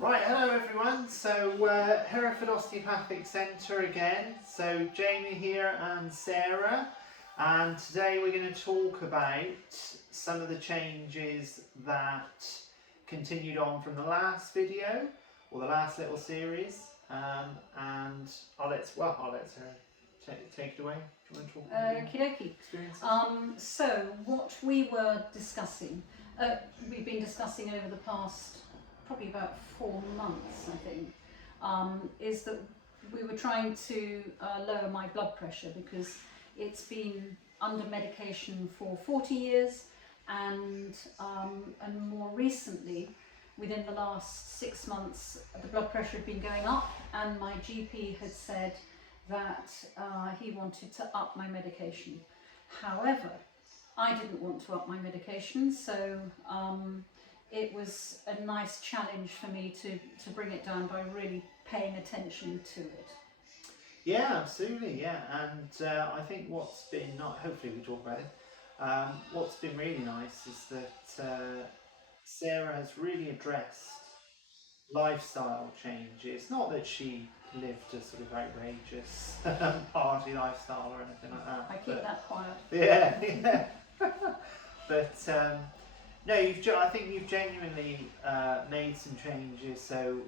Right, hello everyone. So Hereford Osteopathic Centre again. So Jamie here and Sarah, and today we're going to talk about some of the changes that continued on from the last video or the last little series. And I'll let Sarah take it away. Do you want to talk about your Okie dokie. experiences? So what we were discussing, we've been discussing over the past probably about 4 months, I think, is that we were trying to lower my blood pressure because it's been under medication for 40 years, and more recently, within the last 6 months, the blood pressure had been going up, and my GP had said that he wanted to up my medication. However, I didn't want to up my medication, so it was a nice challenge for me to bring it down by really paying attention to it. Yeah, absolutely, yeah. And I think what's been, hopefully we talk about it, what's been really nice is that Sarah has really addressed lifestyle changes. Not that she lived a sort of outrageous party lifestyle or anything like that. I keep that quiet. Yeah, yeah. But no, I think you've genuinely made some changes. So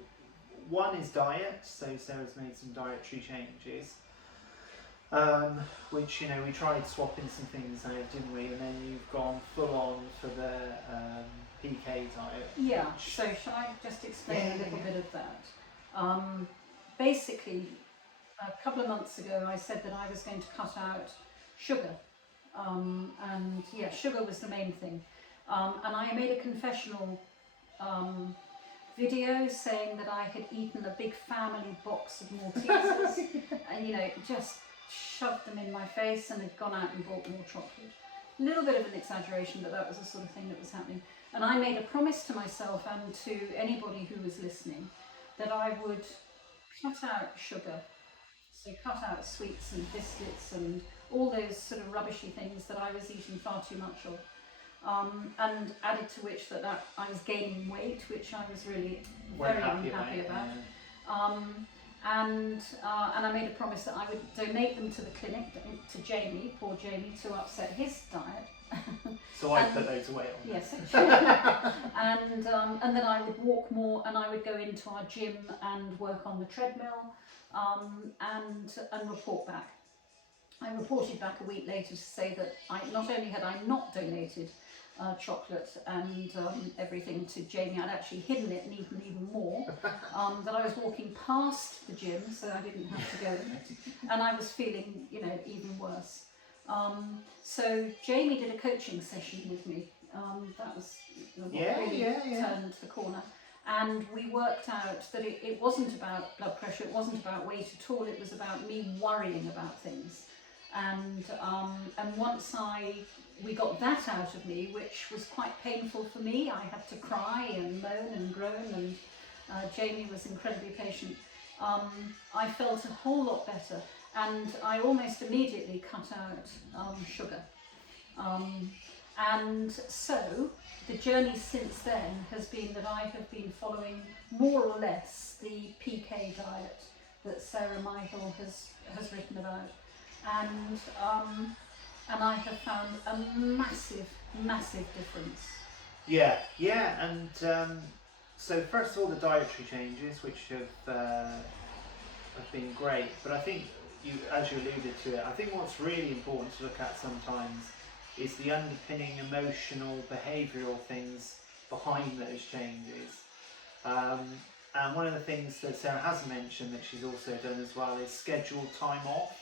one is diet. So Sarah's made some dietary changes, which we tried swapping some things out, didn't we? And then you've gone full on for the PK diet. Yeah. So shall I just explain a little bit of that? Basically, a couple of months ago, I said that I was going to cut out sugar, and yeah, sugar was the main thing. And I made a confessional video saying that I had eaten a big family box of Maltesers and just shoved them in my face and had gone out and bought more chocolate. A little bit of an exaggeration, but that was the sort of thing that was happening. And I made a promise to myself and to anybody who was listening that I would cut out sugar. So cut out sweets and biscuits and all those sort of rubbishy things that I was eating far too much of. And added to which that I was gaining weight, which I was really very unhappy about. Yeah. And I made a promise that I would donate them to the clinic, to Jamie, poor Jamie, to upset his diet. So I put those away on. Yes. And then I would walk more, and I would go into our gym and work on the treadmill, and report back. I reported back a week later to say that not only had I not donated chocolate and everything to Jamie, I'd actually hidden it and eaten even more, that I was walking past the gym so I didn't have to go in it, and I was feeling even worse. So Jamie did a coaching session with me. That was what really turned the corner. And we worked out that it wasn't about blood pressure, it wasn't about weight at all, it was about me worrying about things. And once we got that out of me, which was quite painful for me, I had to cry and moan and groan, and Jamie was incredibly patient. I felt a whole lot better, and I almost immediately cut out sugar. And so the journey since then has been that I have been following more or less the PK diet that Sarah Myhill has written about. And I have found a massive difference. Yeah, and so first of all, the dietary changes, which have been great. But I think as you alluded to it, I think what's really important to look at sometimes is the underpinning emotional, behavioural things behind those changes. And one of the things that Sarah hasn't mentioned that she's also done as well is scheduled time off.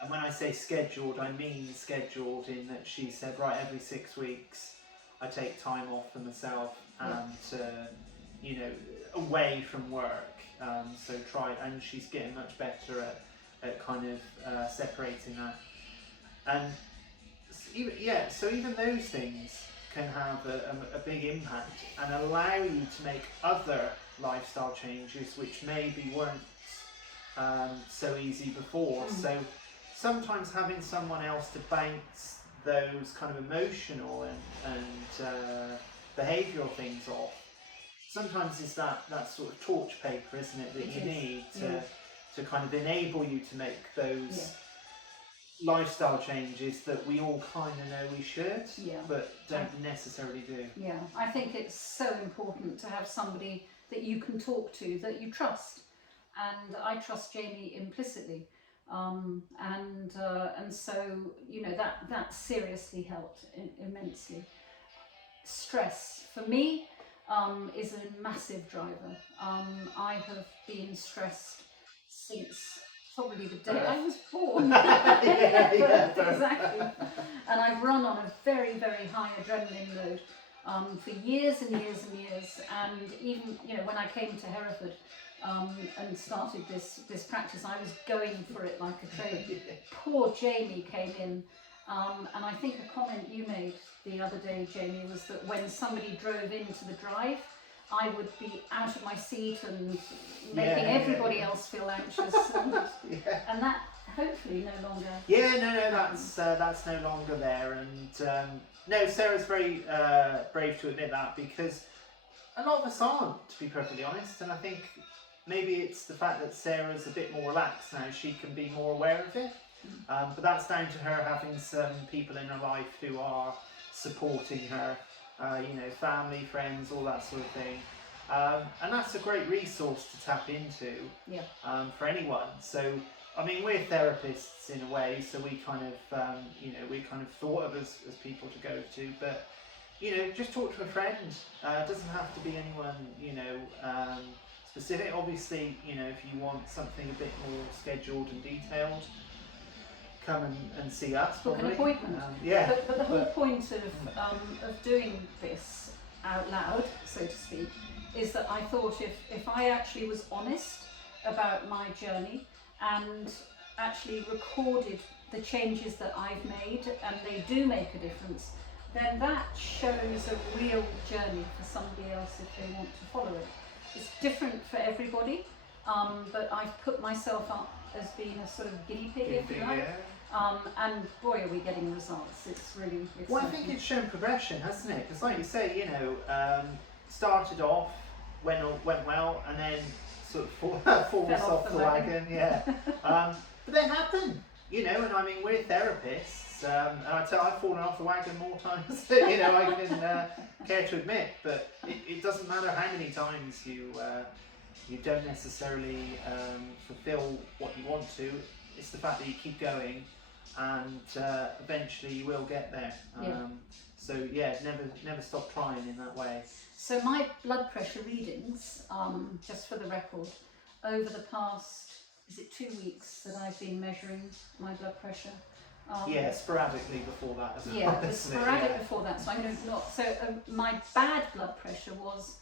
And when I say scheduled, I mean scheduled in that she said, right, every 6 weeks I take time off for myself and, away from work. And she's getting much better at kind of separating that. And so even those things can have a big impact and allow you to make other lifestyle changes which maybe weren't so easy before. So sometimes having someone else to bounce those kind of emotional and behavioural things off sometimes it's that sort of torch paper, isn't it, that It you is, need yeah. to kind of enable you to make those Yeah. lifestyle changes that we all kind of know we should, Yeah. but don't necessarily do. Yeah, I think it's so important to have somebody that you can talk to, that you trust, and I trust Jamie implicitly, and so that seriously helped immensely. Stress for me is a massive driver. I have been stressed since probably the day I was born. Yeah, Exactly. And I've run on a very, very high adrenaline load for years and years and years. And even when I came to Hereford and started this practice, I was going for it like a train. Poor Jamie came in, and I think a comment you made the other day, Jamie, was that when somebody drove into the drive, I would be out of my seat and making everybody else feel anxious, and that hopefully no longer. Yeah, no, that's no longer there, and no, Sarah's very brave to admit that, because a lot of us aren't, to be perfectly honest, and I think maybe it's the fact that Sarah's a bit more relaxed now; she can be more aware of it. But that's down to her having some people in her life who are supporting her, family, friends, all that sort of thing. And that's a great resource to tap into for anyone. So, I mean, we're therapists in a way, so we kind of, we kind of thought of as people to go to, but, just talk to a friend. It doesn't have to be anyone, specific. Obviously, if you want something a bit more scheduled and detailed, come and see us. Book an probably. appointment. Yeah. But the whole point of doing this out loud, so to speak, is that I thought if I actually was honest about my journey and actually recorded the changes that I've made, and they do make a difference, then that shows a real journey for somebody else if they want to follow it. It's different for everybody, but I've put myself up as being a sort of guinea pig, if you like. And boy, are we getting results. It's really exciting. Well, I think it's shown progression, hasn't it? Because like you say, started off, went well, and then sort of falls off the wagon. Yeah. But they happen, and I mean, we're therapists, and I've fallen off the wagon more times than, I can care to admit, but it doesn't matter how many times you don't necessarily fulfill what you want to. It's the fact that you keep going, and eventually you will get there. So never stop trying in that way. So my blood pressure readings, just for the record, over the past, is it 2 weeks that I've been measuring my blood pressure? Sporadically before that as well. Yeah, it was sporadic before that, so I'm not. So my bad blood pressure was,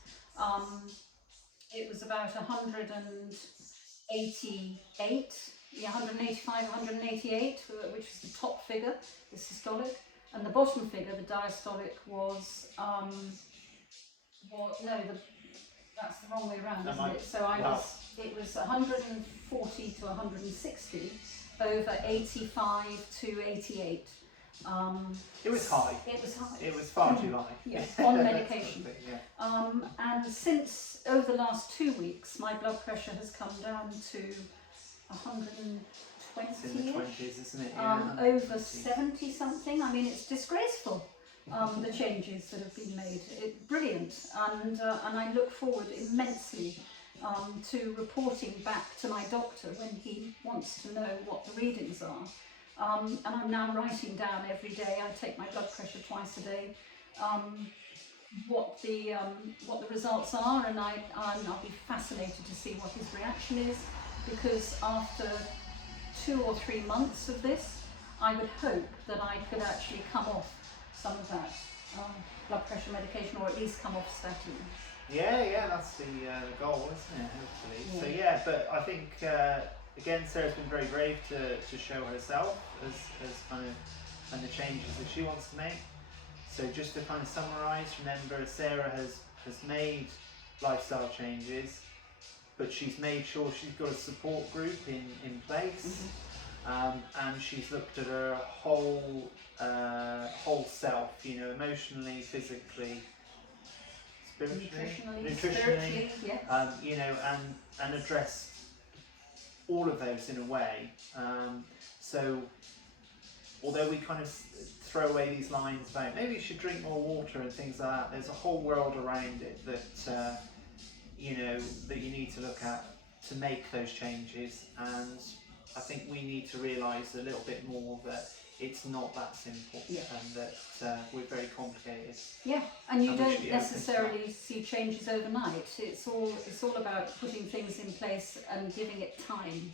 it was about 188. 185, 188, which is the top figure, the systolic, and the bottom figure, the diastolic, was that's the wrong way around, isn't it? So it was 140 to 160 over 85 to 88. It was high. It was high. It was far too high. Yes, on medication. Yeah. And since over the last 2 weeks, my blood pressure has come down to 120. It's in the 20s, isn't it? Over 70 something. I mean, it's disgraceful. The changes that have been made. Brilliant, and I look forward immensely to reporting back to my doctor when he wants to know what the readings are. And I'm now writing down every day. I take my blood pressure twice a day. What the results are, and I'll be fascinated to see what his reaction is, because after 2 or 3 months of this, I would hope that I could actually come off some of that blood pressure medication, or at least come off statins. Yeah, that's the goal, isn't it? Hopefully. Yeah. So but I think again, Sarah's been very brave to show herself as kind of and the changes that she wants to make. So just to kind of summarise, remember, Sarah has made lifestyle changes, but she's made sure she's got a support group in place. And she's looked at her whole self, emotionally, physically, Nutritionally, yes. You know, and address all of those in a way. So although we kind of throw away these lines about maybe you should drink more water and things like that, there's a whole world around it that you know, that you need to look at to make those changes. And I think we need to realise a little bit more that it's not that simple, and that we're very complicated. Yeah, and you And we don't should be open to necessarily see changes overnight. It's all about putting things in place and giving it time.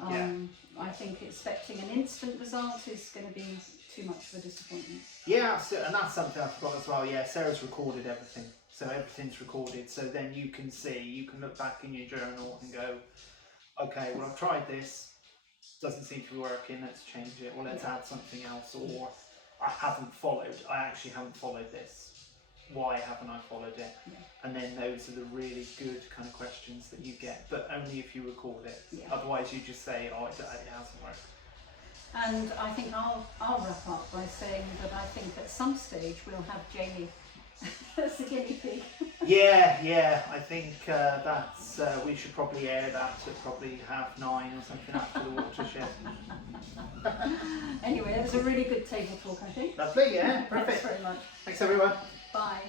I think expecting an instant result is going to be too much of a disappointment. Yeah, and that's something I forgot as well. Yeah, Sarah's recorded everything, so everything's recorded. So then you can see, you can look back in your journal and go, okay, well I've tried this, doesn't seem to be working. Let's change it, or let's add something else. Or I actually haven't followed this. Why haven't I followed it? Yeah. And then those are the really good kind of questions that you get, but only if you record it. Yeah. Otherwise, you just say, "Oh, it hasn't worked." And I think I'll wrap up by saying that I think at some stage we'll have Jamie as the guinea pig. Yeah. I think that's we should probably air that at probably 9:30 or something after the watershed. Anyway, it was a really good table talk, I think. Lovely, yeah, perfect. Thanks very much. Thanks everyone. Bye.